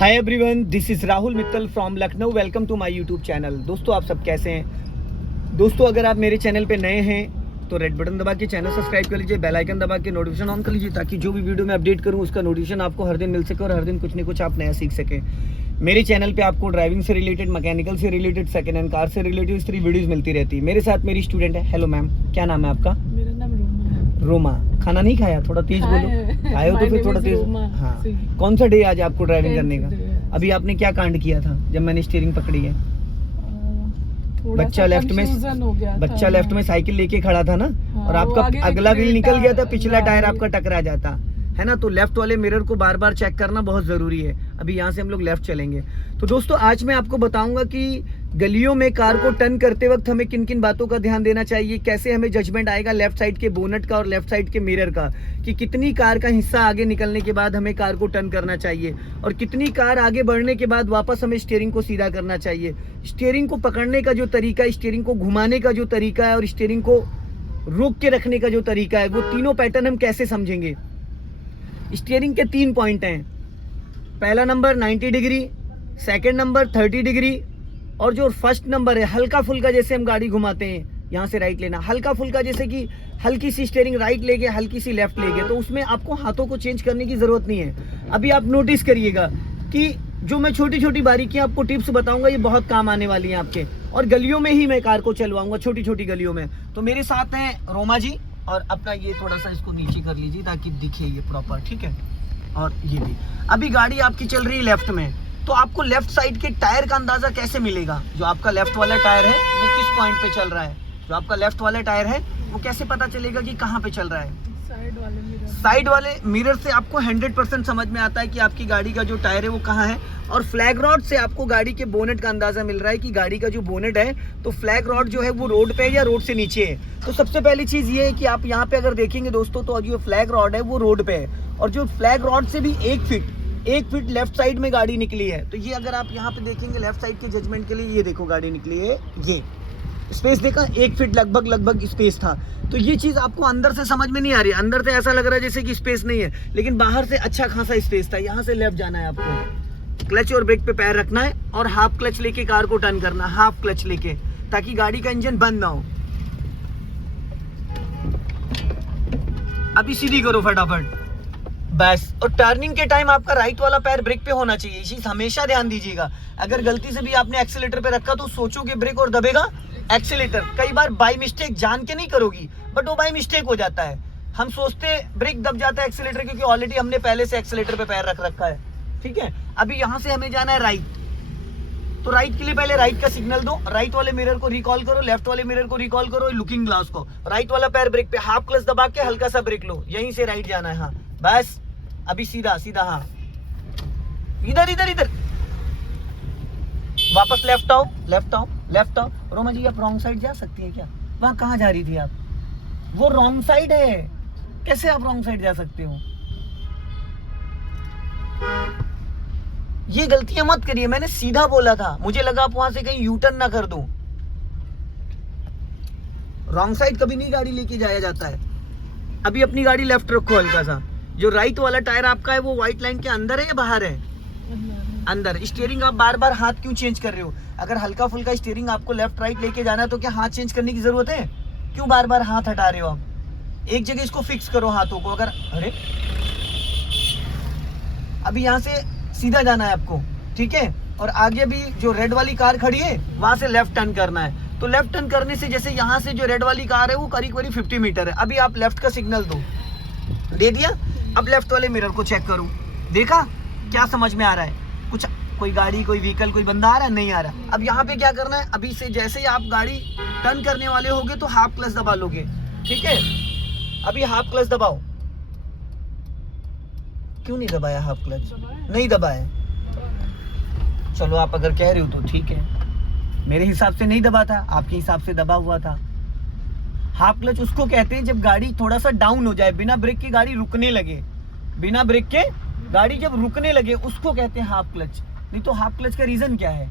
Hi everyone, this is Rahul Mittal from Lucknow. Welcome to my YouTube channel. दोस्तों, आप सब कैसे हैं? दोस्तों, अगर आप मेरे चैनल पे नए हैं तो रेड बटन दबा के चैनल सब्सक्राइब कर लीजिए, बेल आइकन दबा के नोटिफिकेशन ऑन कर लीजिए, ताकि जो भी वीडियो मैं अपडेट करूं उसका नोटिफिकेशन आपको हर दिन मिल सके और हर दिन कुछ न कुछ आप नया सीख सकें। मेरे चैनल पे आपको ड्राइविंग से रिलेटेड, मैकेनिकल से रिलेटेड, सेकेंड हैंड कार से रिलेटेड इस तरह वीडियोज़ मिलती रहती है। मेरे साथ मेरी स्टूडेंट है। हेलो मैम, क्या नाम है आपका? मेरा नाम रोमा है। रोमा। खाना नहीं खाया? थोड़ा तेज बोलो। खाए हो तो फिर थोड़ा तेज। हाँ, कौन सा डे आज आपको ड्राइविंग करने का? अभी आपने क्या कांड किया था जब मैंने स्टीयरिंग पकड़ी है? बच्चा लेफ्ट में साइकिल लेके खड़ा था ना, और आपका अगला व्हील निकल गया था, पिछला टायर आपका टकरा जाता है ना। तो लेफ्ट वाले मिरर को बार बार चेक करना बहुत जरूरी है। अभी यहाँ से हम लोग लेफ्ट चलेंगे। तो दोस्तों, आज मैं आपको बताऊंगा कि गलियों में कार को टर्न करते वक्त हमें किन किन बातों का ध्यान देना चाहिए, कैसे हमें जजमेंट आएगा लेफ्ट साइड के बोनट का और लेफ्ट साइड के मिरर का, कि कितनी कार का हिस्सा आगे निकलने के बाद हमें कार को टर्न करना चाहिए और कितनी कार आगे बढ़ने के बाद वापस हमें स्टीयरिंग को सीधा करना चाहिए। स्टीयरिंग को पकड़ने का जो तरीका है, स्टीयरिंग को घुमाने का जो तरीका है और स्टीयरिंग को रोक के रखने का जो तरीका है, वो तीनों पैटर्न हम कैसे समझेंगे। स्टीयरिंग के 3 पॉइंट हैं। पहला number 90 degree, second number 30 degree, और जो फर्स्ट नंबर है हल्का फुल्का, जैसे हम गाड़ी घुमाते हैं यहाँ से राइट लेना, हल्का फुल्का जैसे कि हल्की सी स्टीयरिंग राइट ले गए, हल्की सी लेफ्ट ले गए, तो उसमें आपको हाथों को चेंज करने की जरूरत नहीं है। अभी आप नोटिस करिएगा कि जो मैं छोटी छोटी बारीकियां आपको टिप्स बताऊंगा, ये बहुत काम आने वाली हैं आपके, और गलियों में ही मैं कार को चलवाऊंगा, छोटी छोटी गलियों में। तो मेरे साथ हैं रोमा जी, और अपना ये थोड़ा सा इसको नीचे कर लीजिए ताकि दिखे ये प्रॉपर, ठीक है। और ये भी, अभी गाड़ी आपकी चल रही है लेफ्ट में, तो आपको लेफ्ट साइड के टायर का अंदाजा कैसे मिलेगा? जो आपका लेफ्ट वाला टायर है वो किस पॉइंट पे चल रहा है? जो आपका लेफ्ट वाला टायर है वो कैसे पता चलेगा कि कहाँ पे चल रहा है? साइड वाले मिरर से आपको 100% समझ में आता है कि आपकी गाड़ी का जो टायर है वो कहाँ है। और फ्लैग रॉड से आपको गाड़ी के बोनेट का अंदाजा मिल रहा है कि गाड़ी का जो बोनेट है, तो फ्लैग रॉड जो है वो रोड पे है या रोड से नीचे है। तो सबसे पहली चीज ये है कि आप यहाँ पे अगर देखेंगे दोस्तों, तो जो फ्लैग रॉड है वो रोड पे है, और जो फ्लैग रॉड से भी 1 फीट लेफ्ट साइड में गाड़ी निकली है। तो ये अगर आप यहाँ पे देखेंगे लेफ्ट साइड के जजमेंट के लिए, ये देखो गाड़ी निकली है, ये स्पेस देखा, 1 फीट लगभग स्पेस था। तो ये चीज आपको अंदर से समझ में नहीं आ रही। अंदर से ऐसा लग रहा है जैसे कि स्पेस नहीं है, लेकिन बाहर से अच्छा खासा स्पेस था। यहाँ से लेफ्ट जाना है आपको, क्लच और ब्रेक पे पैर रखना है और हाफ क्लच लेके कार को टर्न करना, हाफ क्लच लेके, ताकि गाड़ी का इंजन बंद ना हो। अभी सीधी करो फटाफट, बस। और टर्निंग के टाइम आपका राइट वाला पैर ब्रेक पे होना चाहिए, चीज हमेशा ध्यान दीजिएगा। अगर गलती से भी आपने एक्सीलेटर पे रखा तो सोचोगे ब्रेक और दबेगा एक्सीलेटर। कई बार बाय मिस्टेक, जान के नहीं करोगी, बट वो बाय मिस्टेक हो जाता है। हम सोचते ब्रेक दब जाता है एक्सीलेटर, क्योंकि ऑलरेडी हमने पहले से एक्सीलेटर पे पैर रख रखा है, ठीक है। अभी यहाँ से हमें जाना है राइट, तो राइट के लिए पहले राइट का सिग्नल दो, राइट वाले मिरर को रिकॉल करो, लेफ्ट वाले मिरर को रिकॉल करो, लुकिंग ग्लास को, राइट वाला पैर ब्रेक पे, हाफ क्लच दबा के हल्का सा ब्रेक लो, यहीं से राइट जाना है। हाँ बस, अभी सीधा सीधा, हाँ इधर वापस लेफ्ट आओ, लेफ्ट आओ, लेफ्ट आओ। रोमा जी, आप रॉन्ग साइड जा सकती है क्या? वहां कहाँ जा रही थी आप? वो रॉन्ग साइड है, कैसे आप रॉन्ग साइड जा सकते हो? ये गलतियां मत करिए, मैंने सीधा बोला था, मुझे लगा आप वहां से कहीं यू टर्न ना कर दो। रॉन्ग साइड कभी नहीं गाड़ी लेके जाया जाता है। अभी अपनी गाड़ी लेफ्ट रखो हल्का सा। जो राइट वाला टायर आपका है वो व्हाइट लाइन के अंदर है या बाहर है? अंदर। स्टीयरिंग आप बार बार हाथ क्यों चेंज कर रहे हो? अगर हल्का फुल्का स्टीयरिंग आपको लेफ्ट राइट लेके जाना है तो क्या हाथ चेंज करने की जरूरत है? क्यों बार बार हाथ हटा रहे हो आप? एक जगह इसको फिक्स करो हाथों को। अगर अरे, अभी यहाँ से सीधा जाना है आपको, ठीक है। और आगे भी जो रेड वाली कार खड़ी है वहां से लेफ्ट टर्न करना है। तो लेफ्ट टर्न करने से, जैसे यहाँ से जो रेड वाली कार है वो करीब 50 मीटर है। अभी आप लेफ्ट का सिग्नल दे दिया। अब लेफ्ट वाले मिरर को चेक करो, देखा क्या समझ में आ रहा है? कुछ, कोई गाड़ी, कोई व्हीकल, कोई बंदा आ रहा है? नहीं आ रहा। अब यहाँ पे क्या करना है, अभी से जैसे ही आप गाड़ी टर्न करने वाले होगे तो हाफ क्लच दबा लोगे, ठीक है। अभी हाफ क्लच दबाओ। क्यों नहीं दबाया हाफ क्लच? नहीं दबाया। चलो, आप अगर कह रहे हो तो ठीक है, मेरे हिसाब से नहीं दबा था, आपके हिसाब से दबा हुआ था। हाफ क्लच उसको कहते हैं जब गाड़ी थोड़ा सा डाउन हो जाए, बिना ब्रेक की गाड़ी रुकने लगे, बिना ब्रेक के गाड़ी जब रुकने लगे उसको कहते हैं हाफ क्लच। नहीं तो हाफ क्लच का रीजन क्या है?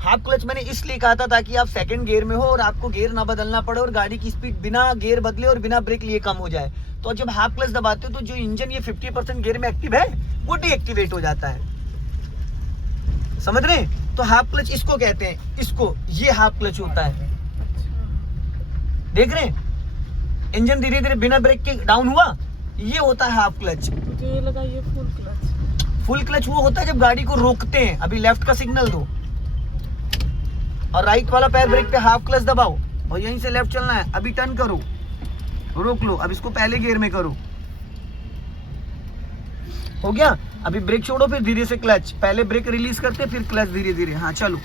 हाफ क्लच मैंने इसलिए कहा था ताकि आप सेकंड गियर में हो और आपको गियर ना बदलना पड़े और गाड़ी की स्पीड बिना गियर बदले और बिना ब्रेक लिए कम हो जाए। तो जब हाफ क्लच दबाते हो तो जो इंजन ये 50% गियर में एक्टिव है वो डीएक्टिवेट हो जाता है। समझ रहे हैं? तो हाफ क्लच इसको कहते हैं, इसको, ये हाफ क्लच होता है। देख रहे हैं इंजन धीरे धीरे बिना ब्रेक के डाउन हुआ, ये होता है हाफ क्लच। मुझे ये लगा ये फुल क्लच। फुल क्लच वो होता है जब गाड़ी को रोकते हैं। अभी लेफ्ट का सिग्नल दो और राइट वाला पैर ब्रेक पे हाफ क्लच दबाओ और यहीं से लेफ्ट चलना है। अभी टर्न करो, रोक लो, अब इसको पहले गियर में करो, हो गया। अभी ब्रेक छोड़ो, फिर धीरे से क्लच, पहले ब्रेक रिलीज करते फिर क्लच धीरे धीरे। हाँ चलो,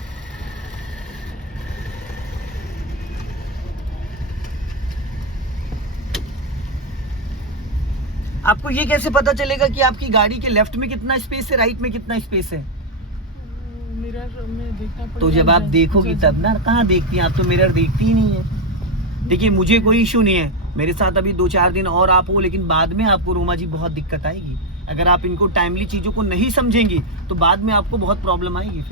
आपको ये कैसे पता चलेगा कि आपकी गाड़ी के लेफ्ट में कितना स्पेस है, राइट में कितना स्पेस है? मिरर में देखना पड़ेगा। तो जब आप देखोगी तब ना, कहाँ देखती हैं आप, तो मिरर देखती ही नहीं है। देखिए मुझे कोई इशू नहीं है, मेरे साथ अभी 2-4 दिन और आप हो, लेकिन बाद में आपको रोमा जी बहुत दिक्कत आएगी। अगर आप इनको टाइमली चीज़ों को नहीं समझेंगी तो बाद में आपको बहुत प्रॉब्लम आएगी।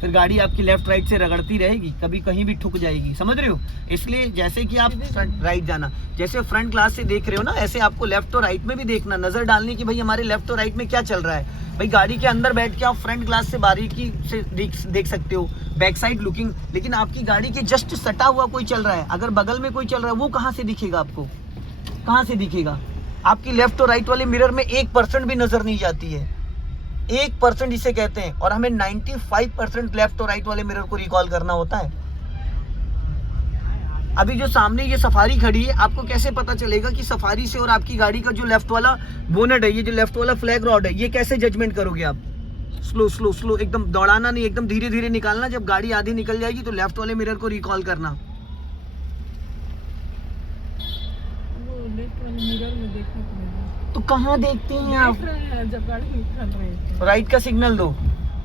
फिर गाड़ी आपकी लेफ्ट राइट से रगड़ती रहेगी, कभी कहीं भी ठुक जाएगी, समझ रहे हो? इसलिए जैसे कि आप फ्रंट राइट जाना, जैसे फ्रंट ग्लास से देख रहे हो ना, ऐसे आपको लेफ्ट और राइट में भी देखना, नजर डालने की भाई हमारे लेफ्ट और राइट में क्या चल रहा है। भाई गाड़ी के अंदर बैठ के आप फ्रंट ग्लास से बारीकी से देख सकते हो, बैक साइड लुकिंग, लेकिन आपकी गाड़ी के जस्ट सटा हुआ कोई चल रहा है, अगर बगल में कोई चल रहा है, वो कहाँ से दिखेगा आपको? कहाँ से दिखेगा? आपकी लेफ्ट और राइट वाले मिरर में 1% भी नजर नहीं जाती है। 1% इसे कहते हैं, और हमें 95% लेफ्ट और राइट वाले मिरर को रिकॉल करना होता है। अभी जो सामने ये सफारी खड़ी है, आपको कैसे पता चलेगा कि सफारी से और आपकी गाड़ी का जो लेफ्ट वाला बोनट है, ये जो लेफ्ट वाला फ्लैग रॉड है, ये कैसे जजमेंट करोगे आप? स्लो स्लो स्लो, एकदम दौड़ाना नहीं, एकदम धीरे धीरे निकालना। जब गाड़ी आधी निकल जाएगी तो लेफ्ट वाले मिरर को रिकॉल करना। लेफ्ट वाले मिरर में देखना पड़ेगा। तो कहाँ देखते हैं आप? जब गाड़ी निकल रही है तो राइट का सिग्नल दो।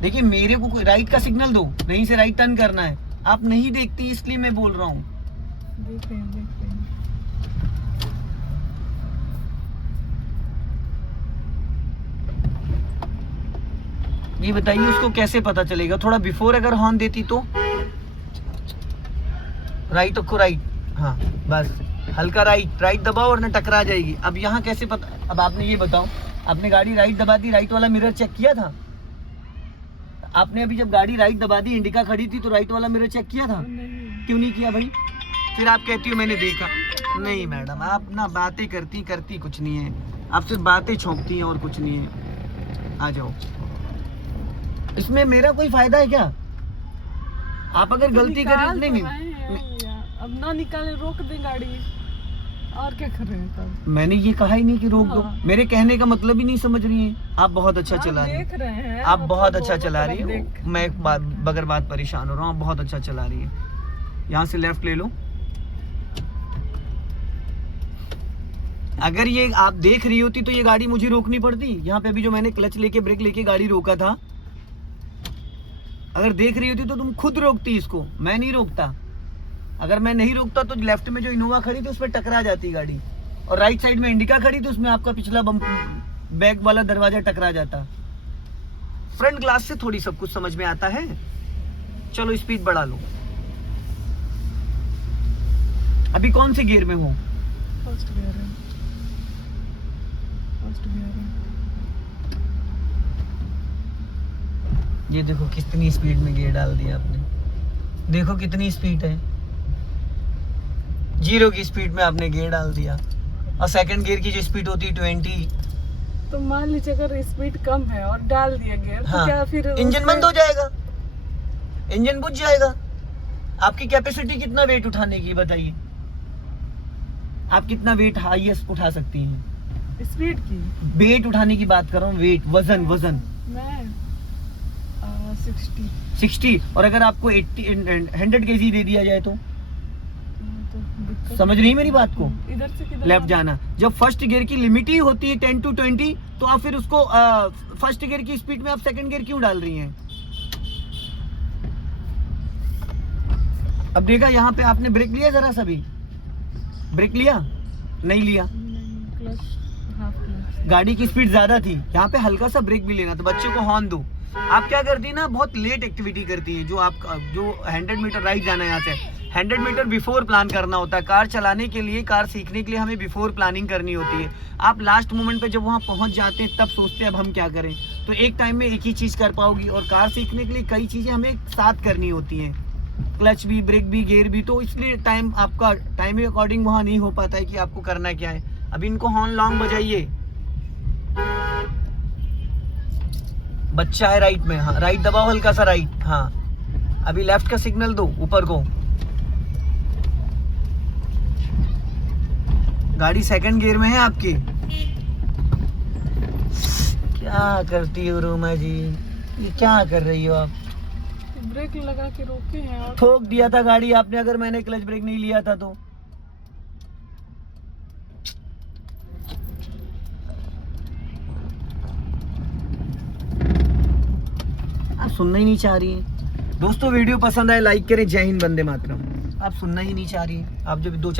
देखिए मेरे को कोई राइट का सिग्नल दो, नहीं से राइट टर्न करना है। आप नहीं देखती इसलिए मैं बोल रहा हूँ। देख रहे हैं। ये बताइए उसको कैसे पता चलेगा? थोड़ा बिफोर अगर हॉर्न देती तो, राइट को राइट, हाँ बस हल्का राइट दबाओ और ना टकरा जाएगी। अब यहाँ कैसे पता? अब आपने ये बताओ, आपने गाड़ी राइट दबा दी, राइट वाला मिरर चेक किया था आपने? अभी जब गाड़ी राइट दबा दी, इंडिका खड़ी थी, तो राइट वाला मिरर चेक किया था? क्यों नहीं किया भाई? फिर आप कहती हो मैंने देखा नहीं। मैडम आप ना बातें करती कुछ नहीं है, आप सिर्फ बातें छोंकती हैं और कुछ नहीं है। आ जाओ, इसमें मेरा कोई फायदा है क्या? आप अगर गलती करें नहीं, अब ना निकाले, रोक दे गाड़ी, और क्या कर रहे हैं तब? मैंने ये कहा ही नहीं कि रोक दो। मेरे कहने का मतलब ही नहीं समझ रही हैं आप। बहुत अच्छा चला रही हैं आप, बहुत अच्छा चला रही हो। मैं बगैर बात परेशान हो रहा हूँ, बहुत अच्छा चला रही है। यहाँ से लेफ्ट ले लो। अगर ये आप देख रही होती तो ये गाड़ी मुझे रोकनी पड़ती। यहाँ पे अभी जो मैंने क्लच लेके ब्रेक लेके गाड़ी रोका था, अगर देख रही होती तो तुम खुद रोकती इसको, मैं नहीं रोकता। अगर मैं नहीं रोकता तो लेफ्ट में जो इनोवा खड़ी थी उस पर टकरा जाती गाड़ी, और राइट साइड में इंडिका खड़ी थी, उसमें आपका पिछला बैक वाला दरवाजा टकरा जाता। फ्रंट ग्लास से थोड़ी सब कुछ समझ में आता है। चलो स्पीड बढ़ा लो। अभी कौन से गियर में हो? फर्स्ट गियर है। ये देखो कितनी स्पीड में गियर डाल दिया आपने, देखो कितनी स्पीड है, 0 की स्पीड में आपने गियर डाल दिया। और सेकंड गियर की जो स्पीड होती है 20। तो मान लीजिए अगर स्पीड कम है और डाल दिया गियर, हाँ, तो क्या फिर इंजन बंद हो जाएगा, इंजन बुझ जाएगा। आपकी कैपेसिटी कितना वेट उठाने की बताइए? आप कितना वेट हाईएस्ट उठा सकती हैं? स्पीड की वेट उठाने की बात कर रहा हूँ, वेट, वजन। मैं 60। और अगर आपको 100 kg दे दिया जाए तो समझ रही मेरी बात को? इधर से किधर लेफ्ट जाना। जब फर्स्ट गियर की लिमिट ही होती है 10 to 20, तो आप फिर उसको फर्स्ट गियर की स्पीड में आप सेकंड गियर क्यों डाल रही हैं? अब देखा यहाँ पे आपने ब्रेक लिया, जरा सा भी ब्रेक लिया? नहीं लिया। गाड़ी की स्पीड ज्यादा थी, यहाँ पे हल्का सा ब्रेक भी लेना। तो बच्चे को हॉर्न दो। आप क्या करती है ना, बहुत लेट एक्टिविटी करती है। जो 100 मीटर राइट जाना है, यहाँ से 100 मीटर बिफोर प्लान करना होता है। कार चलाने के लिए, कार सीखने के लिए हमें बिफोर प्लानिंग करनी होती है। आप लास्ट मोमेंट पे जब वहाँ पहुँच जाते हैं तब सोचते हैं अब हम क्या करें। तो एक टाइम में एक ही चीज़ कर पाओगी, और कार सीखने के लिए कई चीज़ें हमें साथ करनी होती हैं, क्लच भी, ब्रेक भी, गियर भी। तो इसलिए टाइम आपका टाइम के अकॉर्डिंग वहाँ नहीं हो पाता है कि आपको करना क्या है। अभी इनको हॉर्न लॉन्ग बजाइए। बच्चा है राइट में, हाँ राइट दबाओ, हल्का सा राइट, हाँ अभी लेफ्ट का सिग्नल दो ऊपर को। गाड़ी सेकंड गियर में है आपकी। क्या करती हो रोमा जी, ये क्या कर रही हो आप? ब्रेक लगा के रोके हैं और ठोक दिया था गाड़ी आपने अगर मैंने क्लच ब्रेक नहीं लिया था तो। आप सुनना ही नहीं चाह रही हैं। दोस्तों वीडियो पसंद आए लाइक करें। जय हिंद, वंदे मातरम। आप सुनना ही नहीं चाह रही हैं। आप जब दो